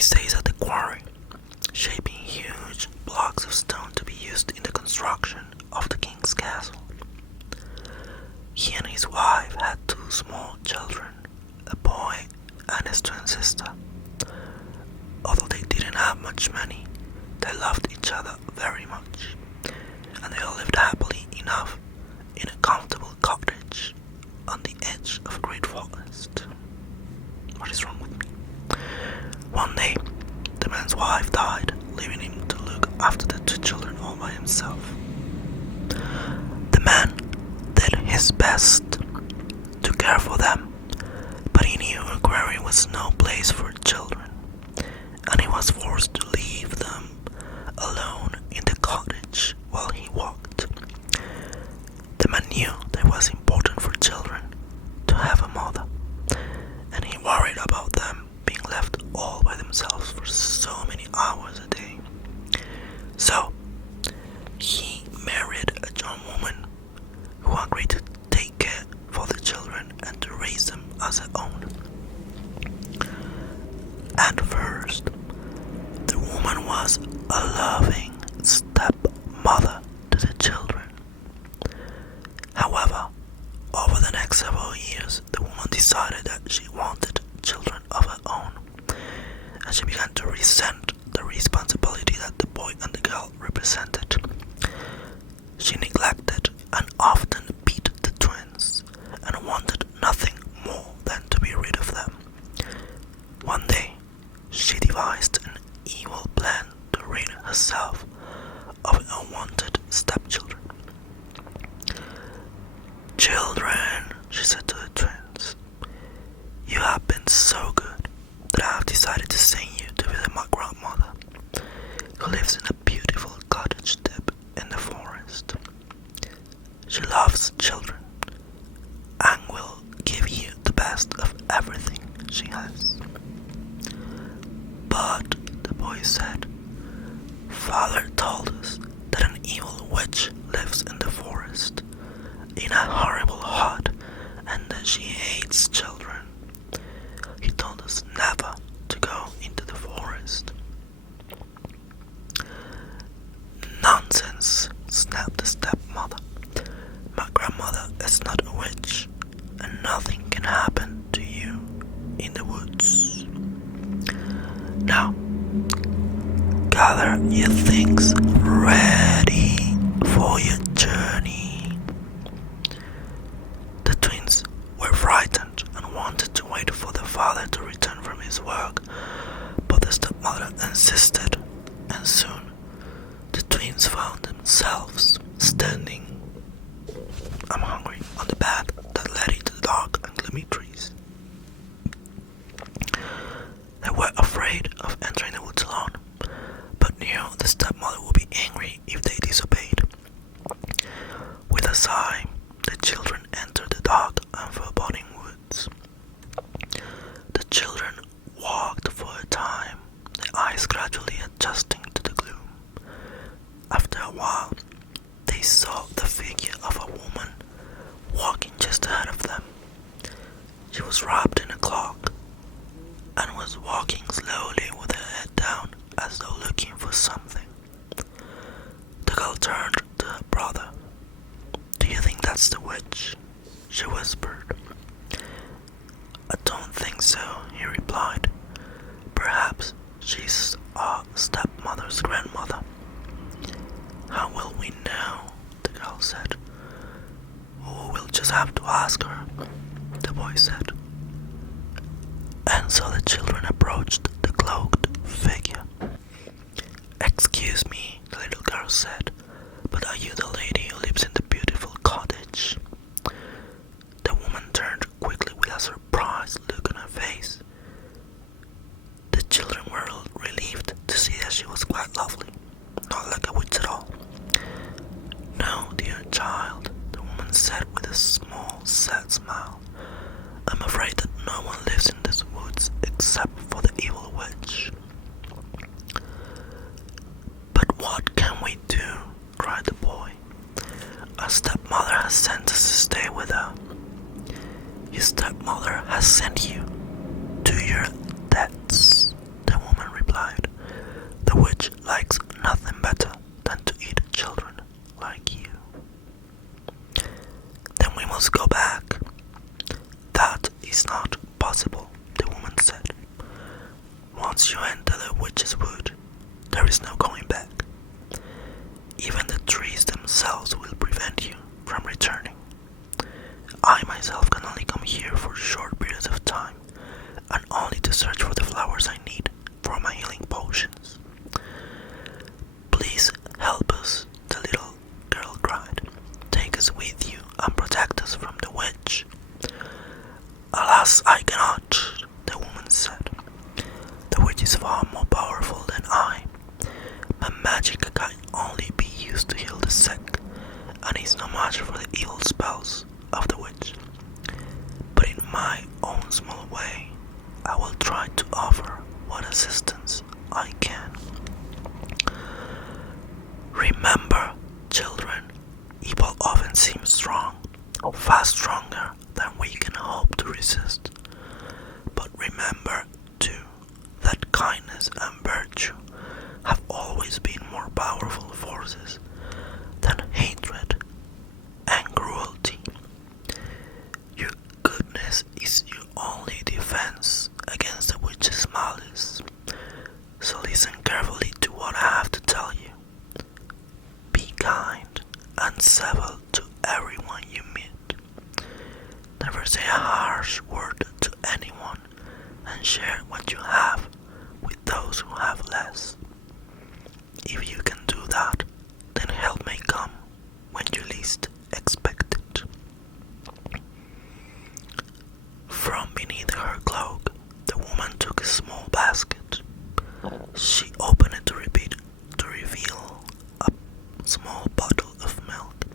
he stays at the quarry, shaping huge blocks of stone to be used in the construction of the king's castle. He and his wife had two small children, a boy and his twin sister. Although they didn't have much money, they loved each other very much, and they all lived happily enough in a comfortable cottage on the edge of a great forest. What is wrong with me? One day, the man's wife died, leaving him to look after the two children all by himself. The man did his best to care for them, but he knew a quarry was no place for children, and he was forced to leave them alone in the cottage while he walked. The man knew that it was important for children to have a mother, and he worried about them being left all by themselves for so many hours a day. So, he married a young woman who agreed to take care for the children and to raise them as her own. At first, the woman was a loving stepmother to the children. However, over the next several years, the woman decided that she wanted children of her own, and she began to resent the responsibility that the boy and the girl represented. She neglected and often beat the twins, and wanted nothing more than to be rid of them. One day, she devised an evil plan to rid herself of unwanted stepchildren. "Children," she said to the twins, "you have been so good that I have decided to send you to visit my grandmother, who lives in a beautiful cottage deep in the forest. She loves children and will give you the best of everything she has." But the boy said, "Father told us that an evil witch lives in the forest, in a horrible hut, and that she hates children. He told us never to go into the forest." "Nonsense," snapped the stepmother. "My grandmother is not a witch, and nothing can happen to you in the woods. Now, gather your things ready for your journey." The twins were frightened and wanted to wait for their father to return from his work, but the stepmother insisted, and soon the twins found themselves standing, "I'm hungry," on the path that led into the dark and gloomy trees. They were afraid of entering the woods alone, but knew the stepmother would be angry if they disobeyed. With a sigh, the children entered the dark and foreboding woods. The children walked for a time, their eyes gradually adjusting to the gloom. After a while, they saw the figure of a woman walking just ahead of them. She was wrapped in a cloak and was walking slowly with her head down as though looking for something. The girl turned to her brother. "Do you think that's the witch?" she whispered. "I don't think so," he replied. "Perhaps she's our stepmother's grandmother." "How will we know?" the girl said. "Oh, we'll just have to ask her," the boy said. And so the children approached the cloaked figure. "Excuse me," the little girl said, "but are you the lady who lives in the beautiful cottage?" The woman turned quickly with a surprised look on her face. The children were relieved to see that she was quite lovely, not like a witch at all. "No, dear child," the woman said with a small, sad smile. "I'm afraid that no one lives in these woods except for the evil witch." "But what can we do?" cried the boy. "Our stepmother has sent us to stay with her." "Your stepmother has sent you to your deaths," the woman witch likes nothing better than to eat children like you. Then we must go back. That is not possible, the woman said. Once you enter the witch's wood, there is no going back. Even the trees themselves will prevent you from returning. I myself can only come here for short periods of time, and only to search for the flowers I need for my healing potions. Please help us, the little girl cried. Take us with you and protect us from the witch. Alas, I cannot, the woman said. The witch is far more powerful than I. My magic can only be used to heal the sick, and is no match for the evil spells of the witch. But in my own small way, I will try to offer what assistance I can. Remember, children, evil often seems strong, far stronger than we can hope to resist. But remember, too, that kindness and virtue have always been more powerful forces than hatred and cruelty. Your goodness is your only defense against the witch's malice. So listen carefully to what I have to tell you. Be kind and civil to everyone you meet. Never say a harsh word to anyone, and share what you have with those who have less. If you can do that, then help may come when you least expect it. From beneath her cloak, the woman took a small basket. She opened it to reveal a small bottle of milk,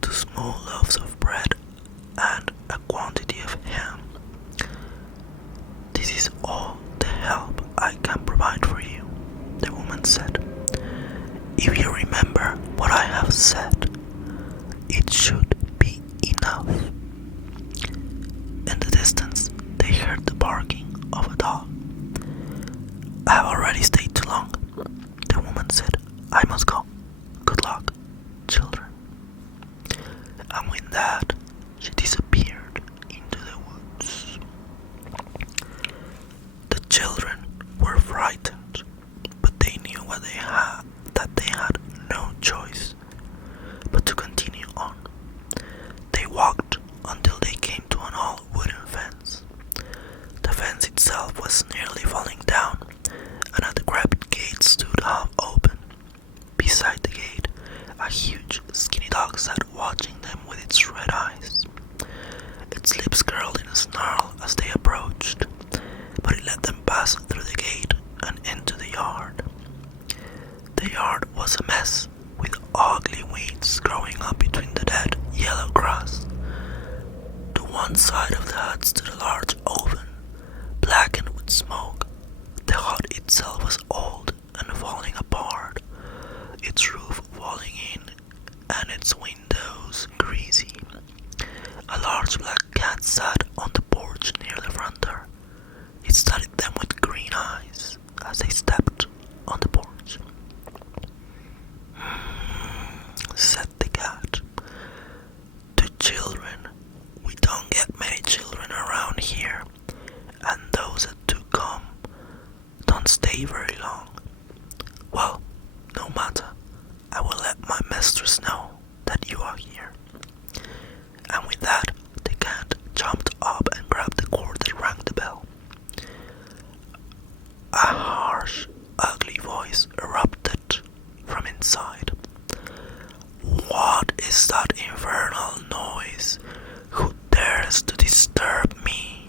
2 small loaves of bread, and a quantity of ham. This is all the help I can provide for you, the woman said. If you remember what I have said, it should be enough. In the distance, they heard the barking of a dog. I have already stayed too long, the woman said. I must go. Good luck, children. And with that, she disappeared into the woods. The children were frightened, but they knew that they had no choice but to continue on. They walked until they came to an old wooden fence. The fence itself was nearly falling down, and a decrepit gate stood half open. Beside the gate, a huge, skinny dog sat watching them with its red eyes. Its lips curled in a snarl as they approached, but it let them pass through the gate and into the yard. The yard was a mess, with ugly weeds growing up between the dead yellow grass. To one side of the hut stood a large oven, blackened with smoke. The hut itself was old and falling apart, its roof falling in and its windows greasy. A large black cat sat on the porch near the front door. It studied them with green eyes as they stepped on the porch. Said the cat. To children, we don't get many children around here, and those that do come don't stay very long. Well, no matter, I will let my mistress know that you are here. And with that, the cat jumped up and grabbed the cord that rang the bell. A harsh, ugly voice erupted from inside. What is that infernal noise? Who dares to disturb me?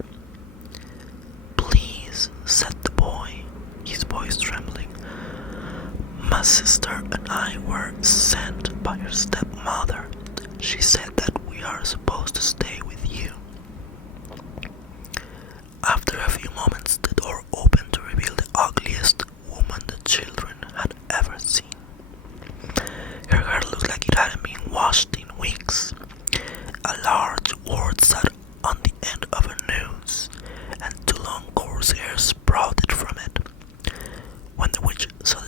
Please, said the boy, his voice trembling. My sister and I were sent by your stepmother. She said that we are supposed to stay with you. After a few moments, the door opened to reveal the ugliest woman the children had ever seen. Her hair looked like it hadn't been washed in weeks. A large wart sat on the end of her nose, and 2 long coarse hairs sprouted from it. When the witch saw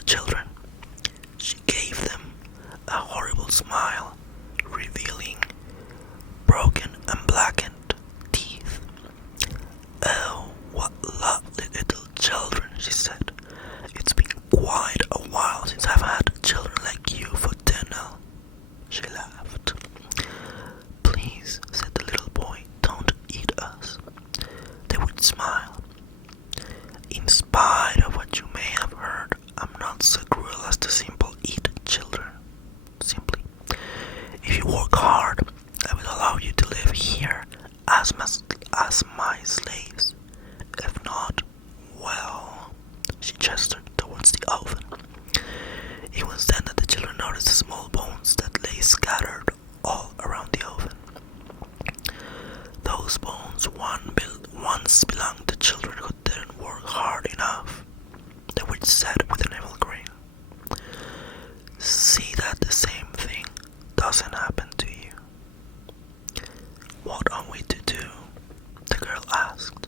gestured towards the oven. It was then that the children noticed the small bones that lay scattered all around the oven. Those bones once belonged to children who didn't work hard enough, the witch said with an evil grin. See that the same thing doesn't happen to you. What are we to do? The girl asked.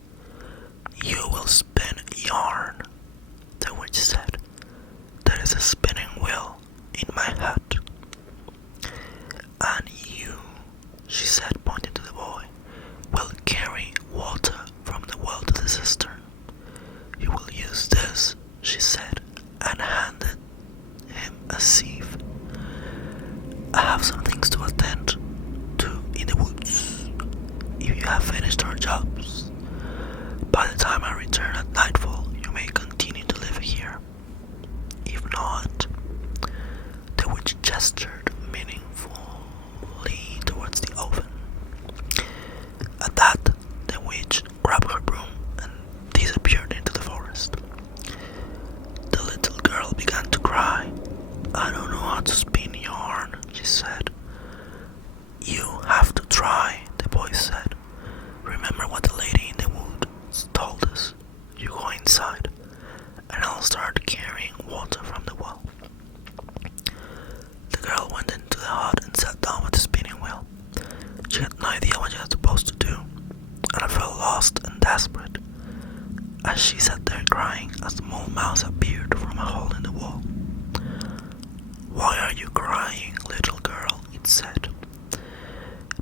You will spin yarn, the witch said. There is a spinning wheel in my head. And you, she said, pointing to the boy, will carry water from the well to the cistern. You will use this, she said, and handed him a sieve. I have some things to attend to in the woods. If you have finished our jobs, by the time I return at nightfall, you may continue to live here. If not, the witch gestured meaningfully towards the oven. At that, the witch grabbed her broom and disappeared into the forest. The little girl began to cry. I don't know how to spin yarn, she said. You have to try, the boy said. Remember what the lady in the woods told us. You go inside, and I'll start carrying water from the well. The girl went into the hut and sat down with the spinning wheel. She had no idea what she was supposed to do, and I felt lost and desperate. As she sat there crying, a small mouse appeared from a hole in the wall. Why are you crying, little girl? It said.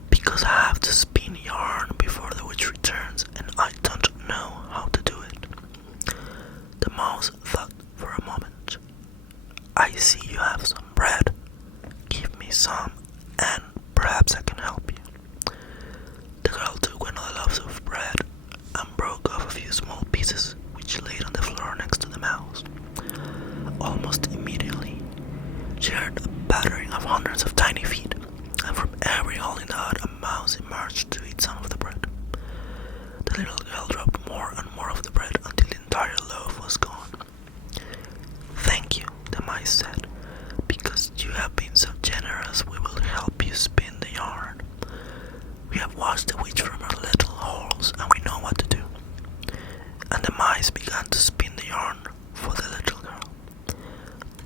Because I have to spin yarn before the witch returns, and I don't know how to do it. The mouse thought for a moment. I see you have some bread. Give me some, and perhaps I can help you. The girl took one of the loaves of bread and broke off a few small pieces, which laid on the floor next to the mouse. Almost immediately, she heard a pattering of hundreds of tiny feet, and from every hole in the hut a mouse emerged to eat some of the bread. The little girl dropped more and more of the bread until the entire loaf was gone. Thank you, the mice said. Because you have been so generous, we will help you spin the yarn. We have watched the witch from her little holes, and we know what to do. And the mice began to spin the yarn for the little girl.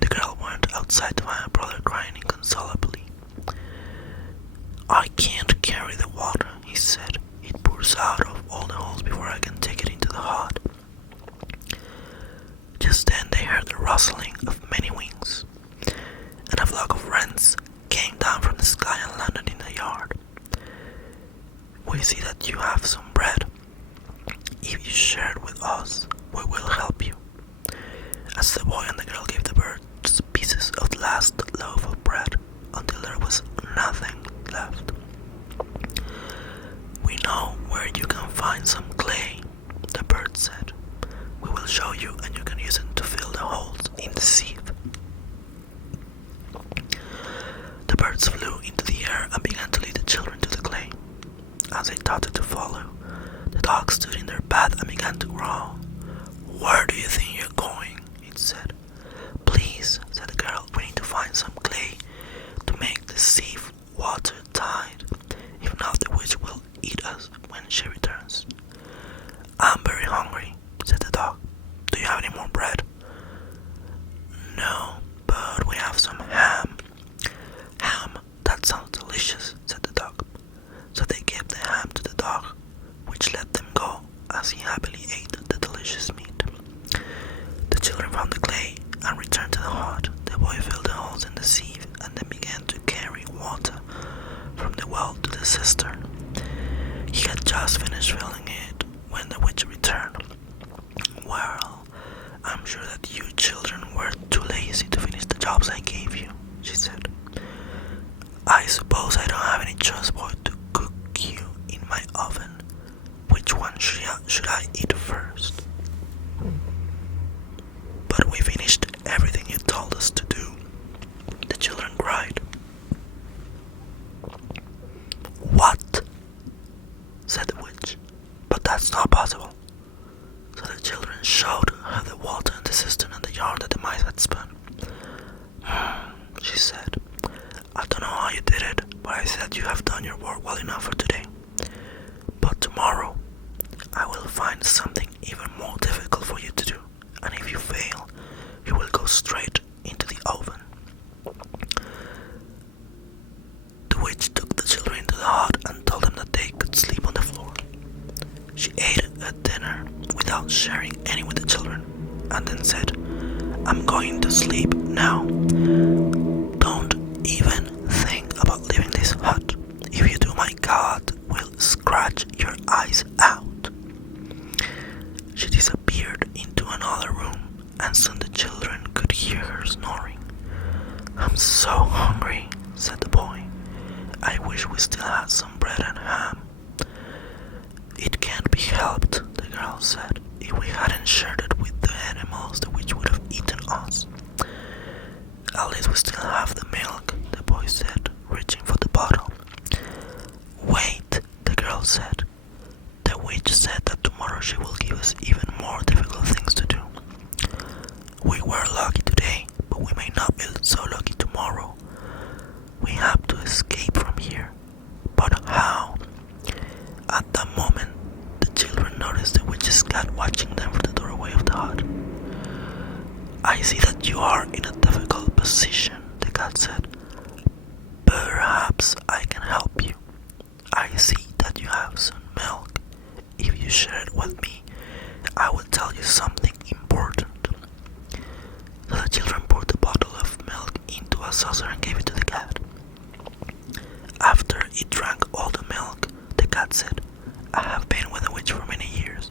The girl went outside to find her brother crying inconsolably. I can't carry the water, he said. It pours out of all the holes before I can take it into the hut. Just then they heard the rustling of many wings, and a flock of wrens came down from the sky and landed in the yard. We see that you have some bread. If you share it with us, we will help you. As the boy and the girl gave the birds pieces of the last loaf of bread until there was nothing left. We know where you can find some clay, the bird said. We will show you, and you can use it to fill the holes in the sieve. The birds flew into the air and began to lead the children to the clay. As they started to follow, the dog stood in their path and began to growl. Where do you think you're going? It said. Please, said the girl, we need to find some clay to make the sieve watertight. If not, the witch will eat us when she returns. I'm very hungry, said the dog. Do you have any more bread? No, but we have some ham. Ham? That sounds delicious, said the dog. So they gave the ham to the dog, which let them go as he happily ate the delicious meat. The children found the clay and returned to the hut. The boy filled the holes in the sieve and then began to carry water from the well to the cistern. He had just finished filling it when the witch returned. Well, I'm sure that you children were too lazy to finish the jobs I gave you, she said. I suppose I don't have any choice but to cook you in my oven. Which one should I eat first? But we finished everything you told us to do, the children cried. What? Said the witch. But that's not possible. So the children showed her the water in the cistern my headspun. She said, I don't know how you did it, but I said you have done your work well enough for today. But tomorrow, I will find something even more difficult for you to do, and if you fail, you will go straight into the oven. The witch took the children into the hut and told them that they could sleep on the floor. She ate a dinner without sharing any with the children, and then said, I'm going to sleep now. Don't even think about leaving this hut. If you do, my God will scratch your eyes out. She disappeared into another room, and soon the children could hear her snoring. I'm so hungry, said the boy. I wish we still had some bread and ham. It can't be helped, the girl said. If we hadn't shared it with the animals, the witch would have eaten us. At least we still have the milk, the boy said, reaching for the bottle. Wait, the girl said. The witch said that tomorrow she will give us even more difficult things to do. We were lucky today, but we may not be so lucky tomorrow. We have to escape from here. But how? At that moment, the children noticed the witch's cat watching them from the doorway of the hut. I see that you are in a difficult position, the cat said. Perhaps I can help you. I see that you have some milk. If you share it with me, I will tell you something important. So the children poured the bottle of milk into a saucer and gave it to the cat. After it drank all the milk, the cat said, I have been with a witch for many years,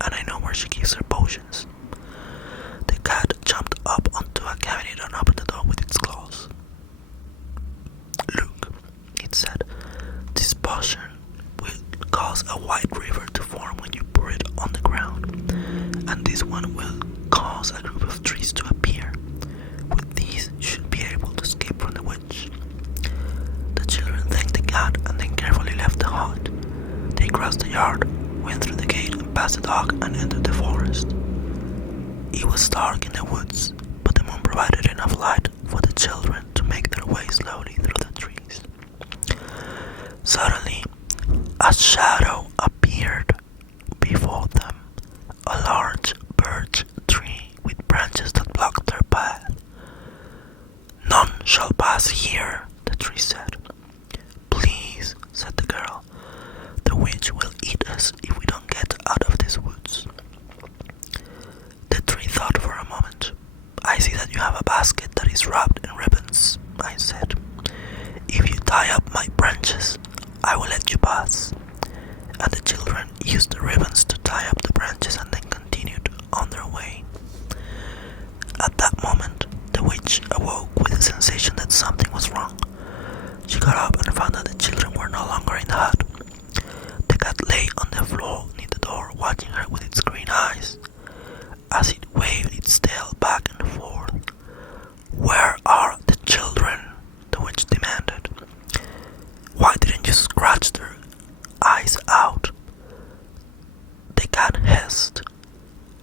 and I know where she keeps her potions. The cat jumped up onto a cabinet and opened the door with its claws. Look, it said, this potion will cause a white river to form when you pour it on the ground, and this one will cause a group of trees to appear. With these, you should be able to escape from the witch. The children thanked the cat and then carefully left the hut. They crossed the yard, went through the gate and past the dog and entered the forest. It was dark in the woods, but the moon provided enough light for the children to make their way slowly through the trees. Suddenly, a shadow appeared before them, a large birch tree with branches that blocked their path. None shall pass here, the tree said. Please, said the girl, the witch will eat us if we don't get out of these woods. The tree thought for a moment. I see that you have a basket that is wrapped in ribbons, I said. If you tie up my branches, I will let you pass. And the children used the ribbons to tie up the branches and then continued on their way. At that moment, the witch awoke with the sensation that something was wrong. She got up and found that the children were no longer in the hut. The cat lay on the floor near the door, watching her with its green eyes, as it waved its tail back and forth. Where are the children? The witch demanded. Why didn't you scratch their eyes out? The cat hissed.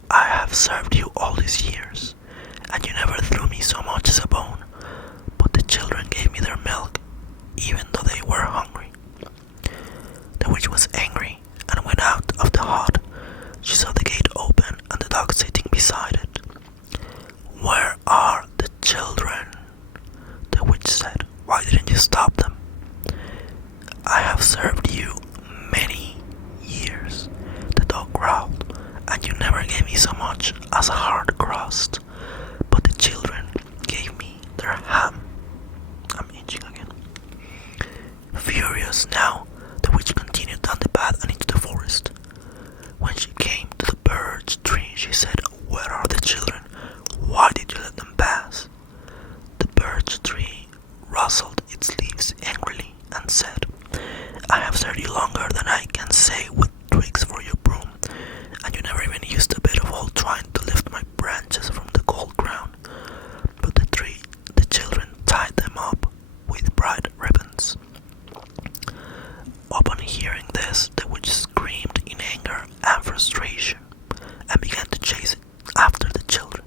I have served you all these years, and you never threw me so much as a bone, but the children gave me their milk, even though they were hungry. The witch was angry and went out of the hut. She saw the gate open and the dog sitting beside it. Where are the children? The witch said. Why didn't you stop them? I have served you many years, the dog growled, and you never gave me so much as a hard crust. But the children gave me their ham. I'm itching again. Furious now, the witch continued down the path and into the forest. When she came to the birch tree, she said, Where are the children? Why did you let them pass? The birch tree rustled its leaves angrily and said, I have served you longer than I can say with twigs for your broom, and you never even used a bit of old twine to lift my branches from the cold ground. But the children tied them up with bright ribbons. Upon hearing this, the witch screamed in anger and frustration and began to chase after the children.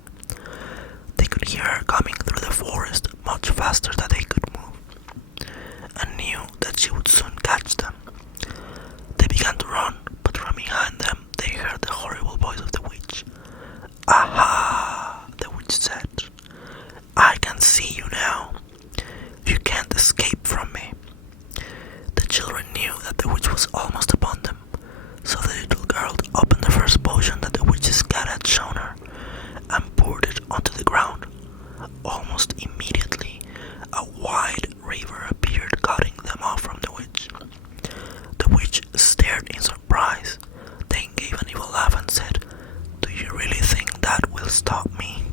could hear her coming through the forest much faster than they could move, and knew that she would soon catch them. They began to run, but from behind them they heard the horrible voice of the witch. "Aha!" the witch said. "I can see you now. You can't escape from me." The children knew that the witch was almost upon them, so the little girl opened the first potion that the witch's cat had shown her and poured it onto the ground. Almost immediately, a wide river appeared, cutting them off from the witch. The witch stared in surprise, then gave an evil laugh and said, "Do you really think that will stop me?"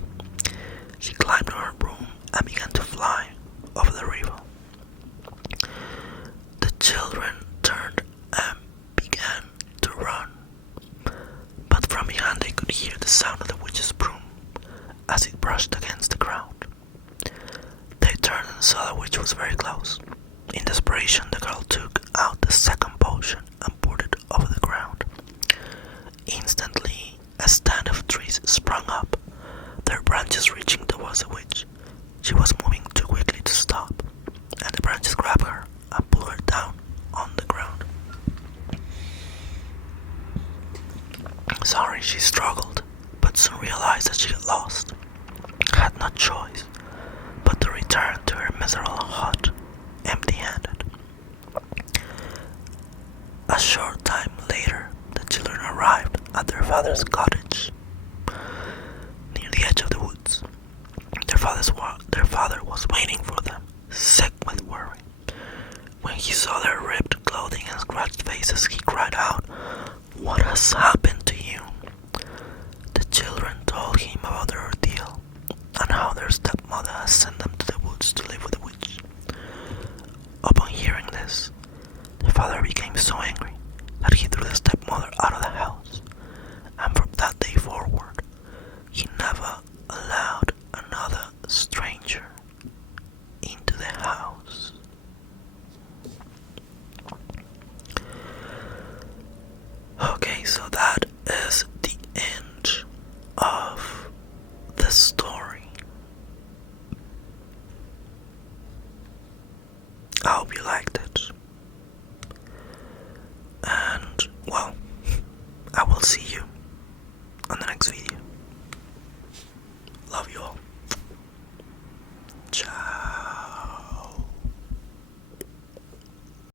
She climbed on her broom and began to fly over the river. The children turned and began to run, but from behind they could hear the sound of the witch's broom as it brushed against the ground. They turned and saw the witch was very close. In desperation, the girl took out the second potion and poured it over the ground. Instantly, a stand of trees sprung up, their branches reaching towards the witch. She was moving too quickly to stop, and the branches grabbed her and pulled her down on the ground. Sorry, she struggled, but soon realized that she had lost. Had no choice but to return to her miserable hut, empty-handed. A short time later, the children arrived at their father's cottage, near the edge of the woods. Their father was waiting for them, sick with worry. When he saw their ripped clothing and scratched faces, he cried out, "What has happened to you?" The children told him about their ordeal and how their stepmother had sent them to the woods to live with the witch. Upon hearing this, the father became so angry that he threw the stepmother out of the house, and from that day forward, he never allowed another stranger into the house. Okay, so that is the end of the story. I hope you liked it. And, well, I will see you on the next video.